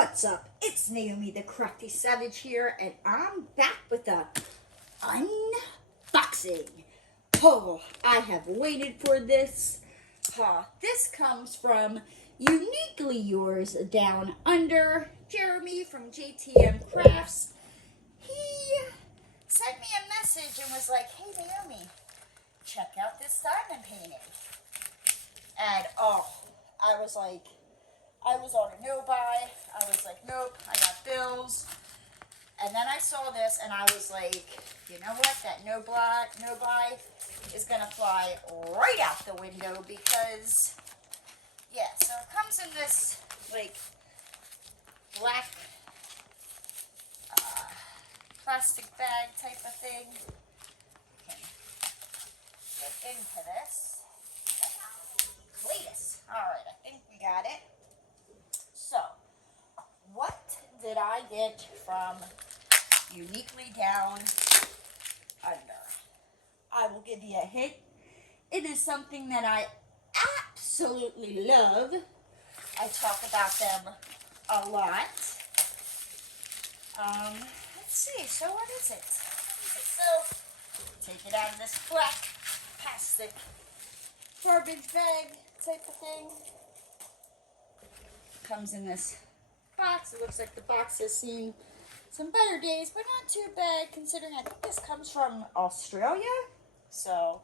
What's up? It's Naomi the Crafty Savage here, and I'm back with a unboxing. Oh, I have waited for this. This comes from Uniquely Yours Down Under, Jeremy from JTM Crafts. He sent me a message and was like, hey Naomi, check out this diamond painting. And I was like, I was on a no buy. I was like, nope, I got bills. And then I saw this and I was like, you know what? That no buy is going to fly right out the window because, yeah, so it comes in this, like, black plastic bag type of thing. Okay. Get into this. Cletus. Alright, I think we got it. So, what did I get from Uniquely Down Under? I will give you a hint. It is something that I absolutely love. I talk about them a lot. Let's see, so what is it? So, take it out of this black plastic garbage bag type of thing. Comes in this box. It looks like the box has seen some better days, but not too bad considering I think this comes from Australia. So,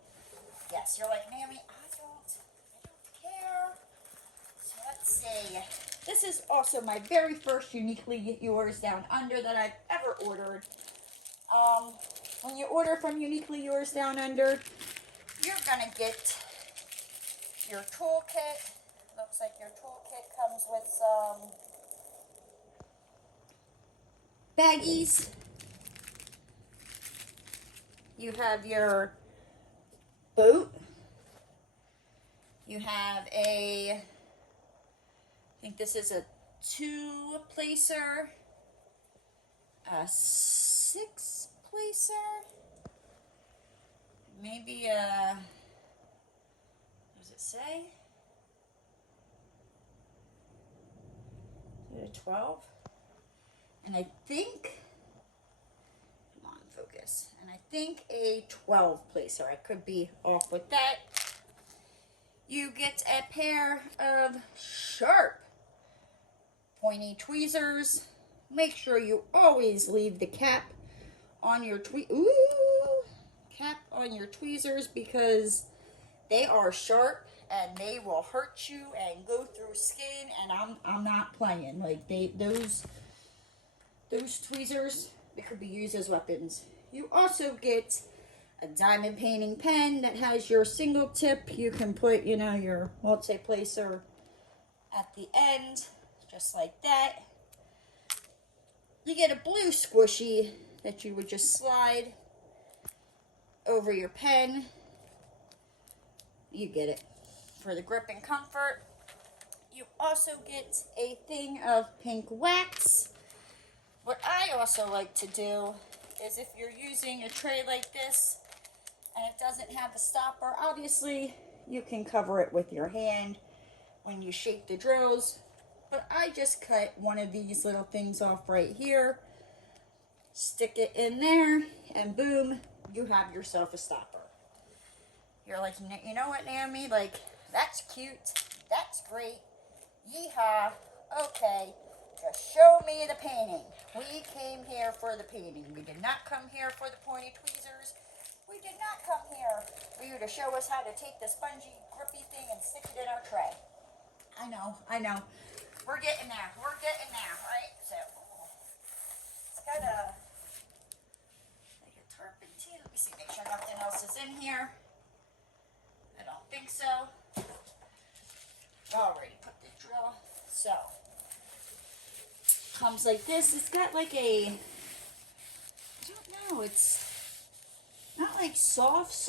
yes, you're like, Naomi, I don't care. So let's see. This is also my very first Uniquely Yours Down Under that I've ever ordered. When you order from Uniquely Yours Down Under, you're gonna get your toolkit. Looks like your toolkit comes with some baggies. You have your boot. You have I think this is a 2-placer, a 6-placer, maybe a, what does it say? 12, and I think, come on, focus, and I think a 12-placer. I could be off with that. You get a pair of sharp, pointy tweezers. Make sure you always leave the cap on your cap on your tweezers because they are sharp. And they will hurt you and go through skin, and I'm not playing. Like those tweezers, they could be used as weapons. You also get a diamond painting pen that has your single tip. You can put, you know, your multi-placer at the end, just like that. You get a blue squishy that you would just slide over your pen. You get it. For the grip and comfort. You also get a thing of pink wax. What I also like to do is if you're using a tray like this and it doesn't have a stopper, obviously you can cover it with your hand when you shape the drills. But I just cut one of these little things off right here, stick it in there, and boom, you have yourself a stopper. You're like, you know what, Naomi? Like, that's cute. That's great. Yeehaw. Okay. Just show me the painting. We came here for the painting. We did not come here for the pointy tweezers. We did not come here for you to show us how to take the spongy, grippy thing and stick it in our tray. I know. We're getting there. Right? So, it's got a turpentine. Let me see. Make sure nothing else is in here. I don't think so. Already put the drill. So, comes like this. It's got like a, I don't know, it's not like soft,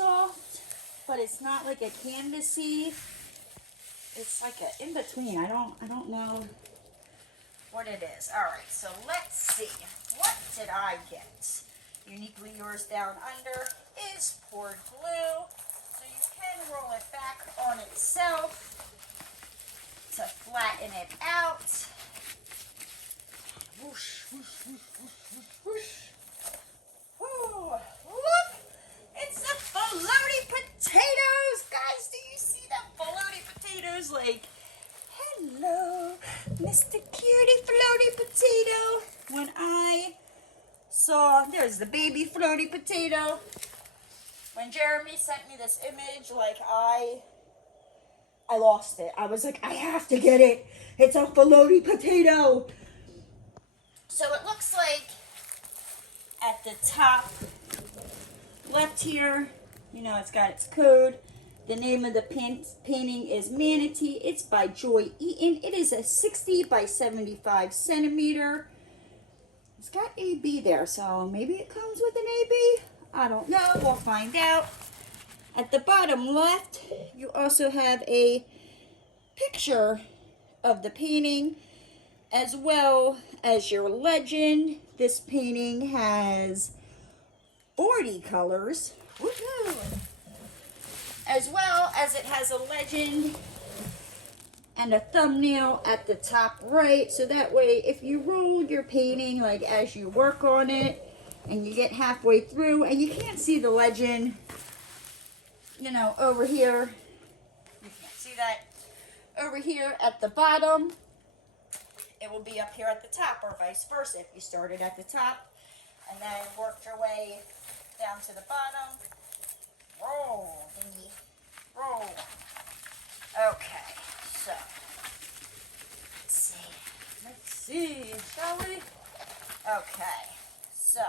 but it's not like a canvasy. It's like a in between. I don't know what it is. Alright, so let's see. What did I get? Uniquely Yours Down Under is poured glue. So you can roll it back on itself to flatten it out. Whoosh, whoosh, whoosh, whoosh, whoosh, whoosh. Ooh, look! It's the floaty potatoes! Guys, do you see the floaty potatoes? Like, hello, Mr. Cutie Floaty Potato. When I saw, there's the baby floaty potato. When Jeremy sent me this image, like, I lost it. I was like, I have to get it. It's a floaty potato. So it looks like at the top left here, you know, it's got its code. The name of the painting is Manatee. It's by Joy Eaton. It is a 60 by 75 centimeter. It's got AB there, so maybe it comes with an AB. I don't know. We'll find out. At the bottom left, you also have a picture of the painting as well as your legend. This painting has 40 colors. Woohoo! As well as it has a legend and a thumbnail at the top right, so that way if you roll your painting, like as you work on it and you get halfway through and you can't see the legend, you know, over here, you can't see that, over here at the bottom, it will be up here at the top, or vice versa if you started at the top and then worked your way down to the bottom. Roll, dingy, roll. Okay, so let's see, shall we? Okay, so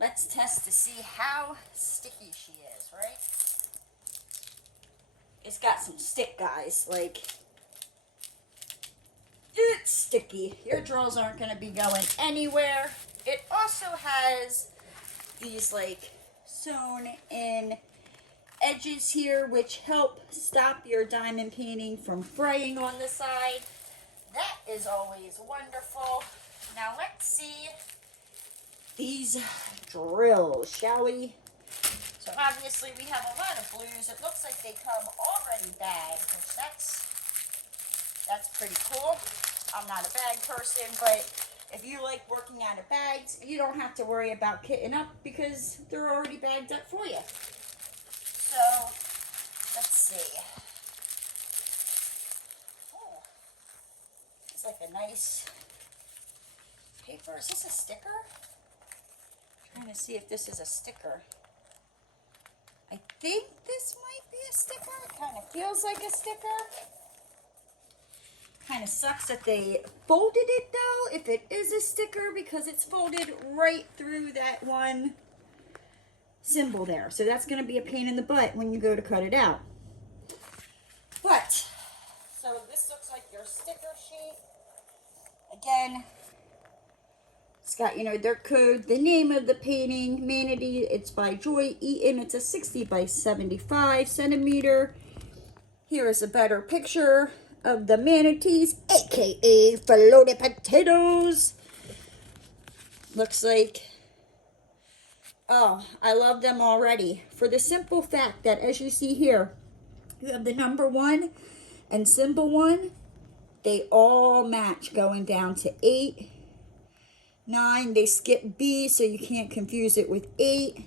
let's test to see how sticky she is, right? It's got some stick, guys, like, it's sticky. Your drills aren't going to be going anywhere. It also has these, like, sewn in edges here, which help stop your diamond painting from fraying on the side. That is always wonderful. Now let's see these drills, shall we? So obviously we have a lot of blues. It looks like they come already bagged, which that's pretty cool. I'm not a bag person, but if you like working out of bags, you don't have to worry about kitting up because they're already bagged up for you. So, let's see. Oh, it's like a nice paper. Is this a sticker? I'm trying to see if this is a sticker. I think this might be a sticker. It kind of feels like a sticker. Kind of sucks that they folded it though, if it is a sticker, because it's folded right through that one symbol there. So that's going to be a pain in the butt when you go to cut it out. But, so this looks like your sticker sheet. Again, it's got, you know, their code, the name of the painting, Manatee. It's by Joy Eaton. It's a 60 by 75 centimeter. Here is a better picture of the manatees, aka floaty potatoes. Looks like, oh, I love them already, for the simple fact that, as you see here, you have the number 1 and symbol 1. They all match going down to 8, 9. They skip B, so you can't confuse it with 8.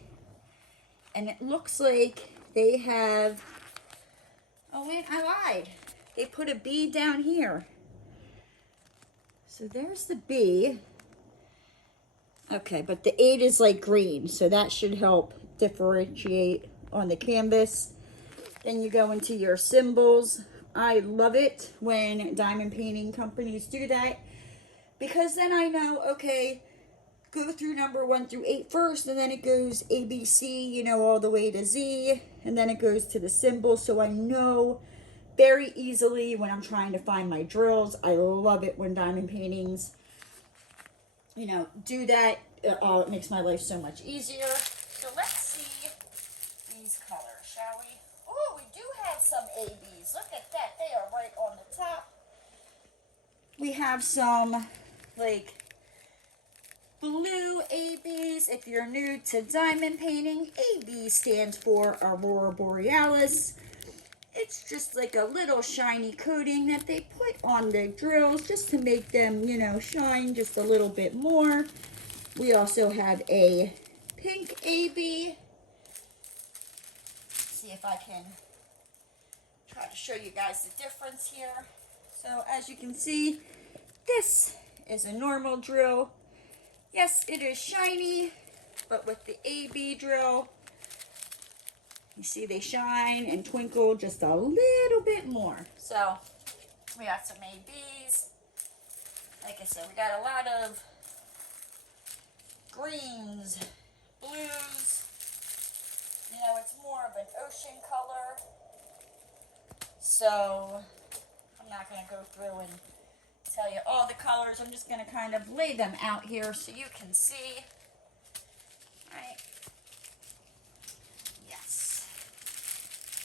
And it looks like they have, oh wait, I lied. They put a B down here. So there's the B. Okay, but the 8 is like green, so that should help differentiate on the canvas. Then you go into your symbols. I love it when diamond painting companies do that, because then I know, okay, go through number 1 through 8 first, and then it goes A, B, C, you know, all the way to Z, and then it goes to the symbol, so I know very easily when I'm trying to find my drills. I love it when diamond paintings, you know, do that. It makes my life so much easier. So let's see these colors, shall we? Oh, we do have some ABs. Look at that. They are right on the top. We have some, like, blue ABs. If you're new to diamond painting, AB stands for Aurora Borealis. It's just like a little shiny coating that they put on the drills just to make them, you know, shine just a little bit more. We also have a pink AB. See if I can try to show you guys the difference here. So as you can see, this is a normal drill. Yes, it is shiny, but with the AB drill, you see they shine and twinkle just a little bit more. So we got some ABs. Like I said, we got a lot of greens, blues. You know, it's more of an ocean color. So I'm not going to go through and tell you all the colors. I'm just going to kind of lay them out here so you can see. Right? Yes.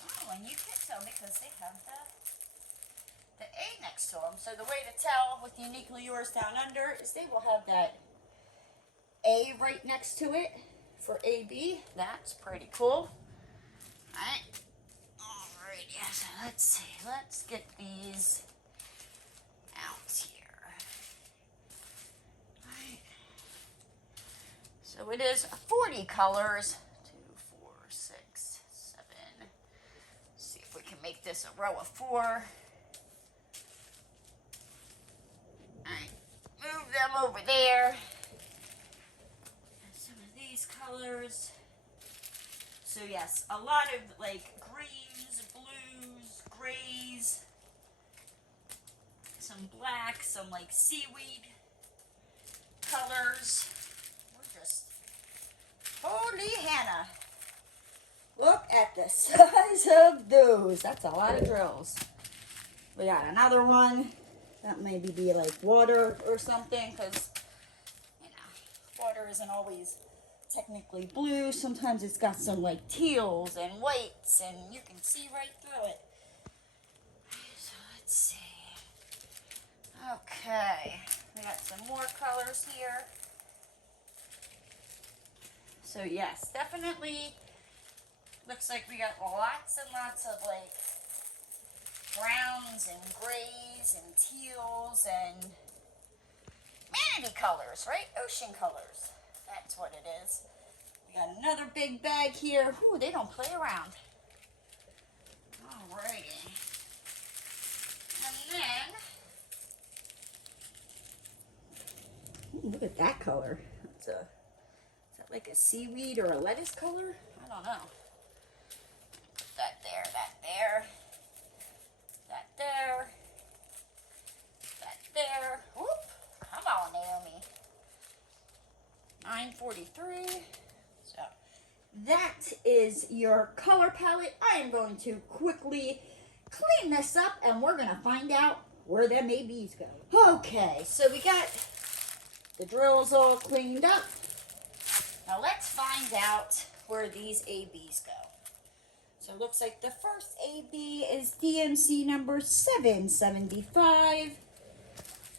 Oh, and you can tell because they have the A next to them. So the way to tell with Uniquely Yours Down Under is they will have that A right next to it for AB. That's pretty cool. Alright. Alright, yeah, so let's see. Let's get these out here. Alright. So it is 40 colors. 2, 4, 6, 7. Let's see if we can make this a row of 4. Alright. Move them over there. Some of these colors. So yes, a lot of like greens, blues, grays, some black, some like seaweed colors. We're just, holy Hannah. Look at the size of those. That's a lot of drills. We got another one. That maybe be like water or something, because, you know, water isn't always technically blue. Sometimes it's got some like teals and whites, and you can see right through it. So let's see. Okay, we got some more colors here. So yes, definitely looks like we got lots and lots of like browns and grays and teals and manatee colors, right? Ocean colors. That's what it is. We got another big bag here. Ooh, they don't play around. Alrighty. And then, ooh, look at that color. That's a, is that like a seaweed or a lettuce color? I don't know. Put that there, that there, that there, that there. Whoop. Come on, Naomi. 943. So that is your color palette. I am going to quickly clean this up and we're going to find out where them ABs go. Okay, so we got the drills all cleaned up. Now let's find out where these ABs go. So it looks like the first AB is DMC number 775.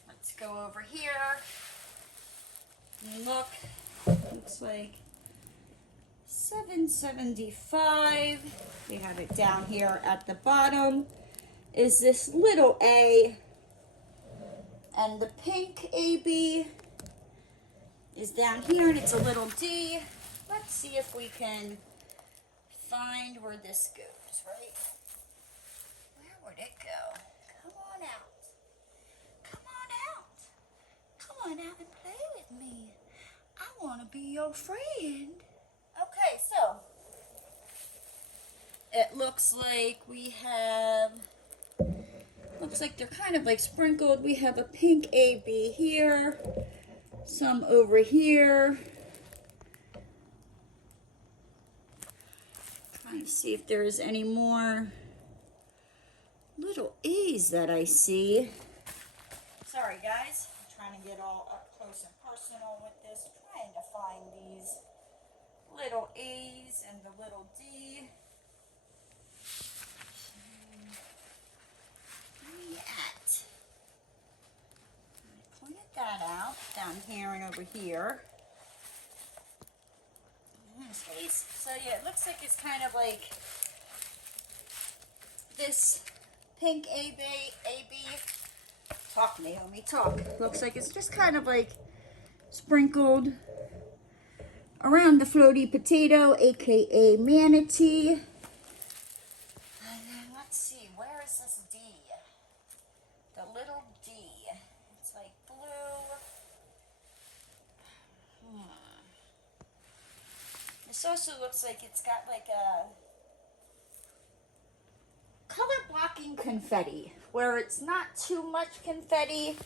Let's go over here. Look, looks like 775. We have it down here at the bottom. Is this little A, and the pink AB is down here, and it's a little D. Let's see if we can find where this goes, right? Where would it go? Come on out. Come on out. Come on out and play with me. I want to be your friend. Okay, so it looks like we have, looks like they're kind of like sprinkled. We have a pink AB here, some over here. Trying to see if there's any more little A's that I see. Sorry guys, I'm trying to get all up close and personal with this, trying to find these little A's and the little D. Where are you at? I pointed that out down here and over here. So yeah, it looks like it's kind of like this pink AB. Talk, Naomi, talk. Looks like it's just kind of like sprinkled around the floaty potato, aka manatee. And then let's see, where is this D? The little D. It's like blue. This also looks like it's got like a color blocking confetti, where it's not too much confetti,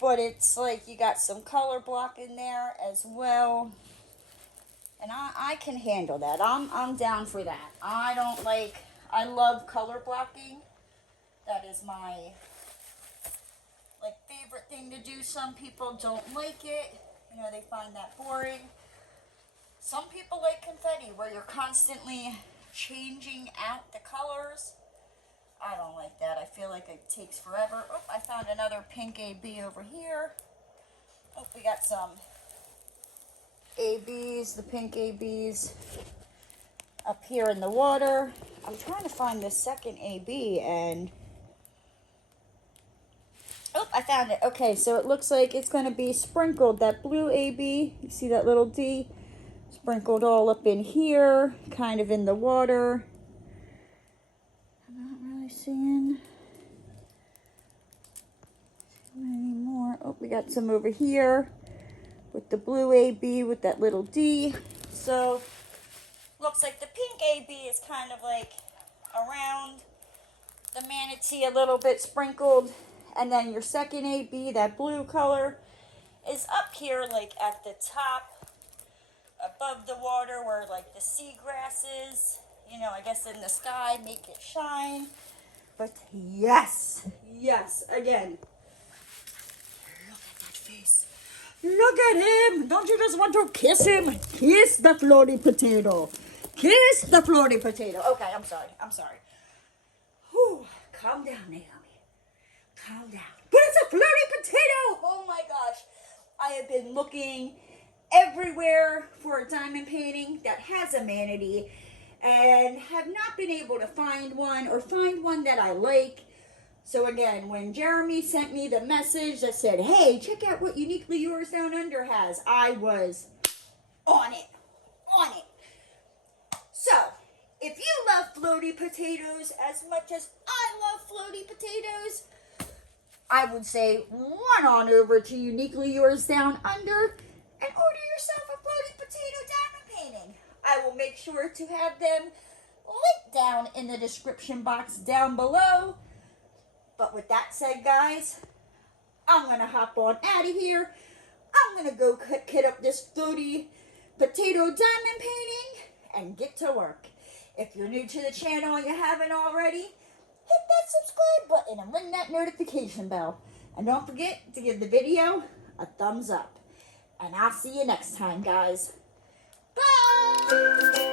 but it's like you got some color block in there as well. And I can handle that. I'm down for that. I love color blocking. That is my favorite thing to do. Some people don't like it. You know, they find that boring. Some people like confetti where you're constantly changing out the colors. I don't like that. I feel like it takes forever. Oh, I found another pink AB over here. Oh, we got some ABs, the pink ABs up here in the water. I'm trying to find the second AB and oh, I found it. Okay, so it looks like it's going to be sprinkled. That blue AB, you see that little D? Sprinkled all up in here, kind of in the water. I'm not really seeing any more. Oh, we got some over here with the blue AB with that little D. So, looks like the pink AB is kind of like around the manatee a little bit sprinkled. And then your second AB, that blue color, is up here like at the top above the water where like the seagrass is, you know, I guess in the sky, make it shine. But yes, again, look at that face. Look at him. Don't you just want to kiss him? Kiss the floaty potato. Kiss the floaty potato. Okay, I'm sorry. Whew, calm down, Naomi. Calm down. But it's a floaty potato. Oh my gosh. I have been looking everywhere for a diamond painting that has a manatee and have not been able to find one or find one that I like. So again, when Jeremy sent me the message that said, hey, check out what Uniquely Yours Down Under has, I was on it. So, if you love floaty potatoes as much as I love floaty potatoes, I would say run on over to Uniquely Yours Down Under and order yourself a floaty potato diamond painting. I will make sure to have them linked down in the description box down below. But with that said, guys, I'm going to hop on out of here. I'm going to go kit up this floaty potato diamond painting and get to work. If you're new to the channel and you haven't already, hit that subscribe button and ring that notification bell. And don't forget to give the video a thumbs up. And I'll see you next time, guys. Bye!